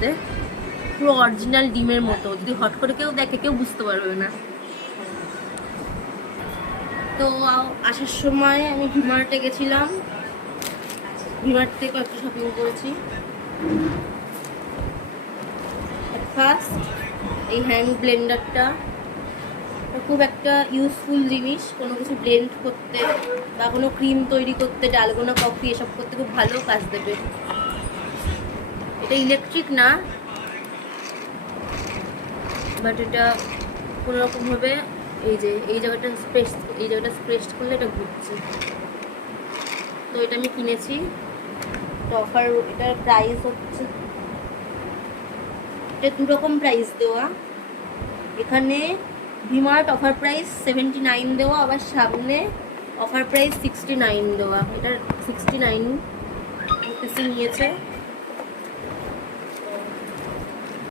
দেখতে, পুরো অরিজিনাল ডিমের মতো। যদি হট করে কেউ দেখে কেউ বুঝতে পারবে না। তো আসার সময় আমি ভিমার্টে গেছিলাম, ভিমার্ট থেকে কয়েকটা শপিং করেছি। ফার্স্ট এই হ্যান্ড ব্লেন্ডারটা খুব একটা ইউজফুল জিনিস, কোনো কিছু ব্লেন্ড করতে বা কোনো ক্রিম তৈরি করতে, ডালগোনা কফি এসব করতে খুব ভালো কাজ দেবে। এটা ইলেকট্রিক না, বাট এটা কোনোরকমভাবে এই জায়গাটা স্প্রেস করলে এটা ঘুরছে। তো এটা আমি কিনেছি, অফার। এটার প্রাইস হচ্ছে, এটা দুরকম প্রাইস দেওয়া। এখানে ভিমার্ট অফার প্রাইস 79 দেওয়া, আবার সামনে অফার প্রাইস 69 দেওয়া। এটার 69 নিয়েছে।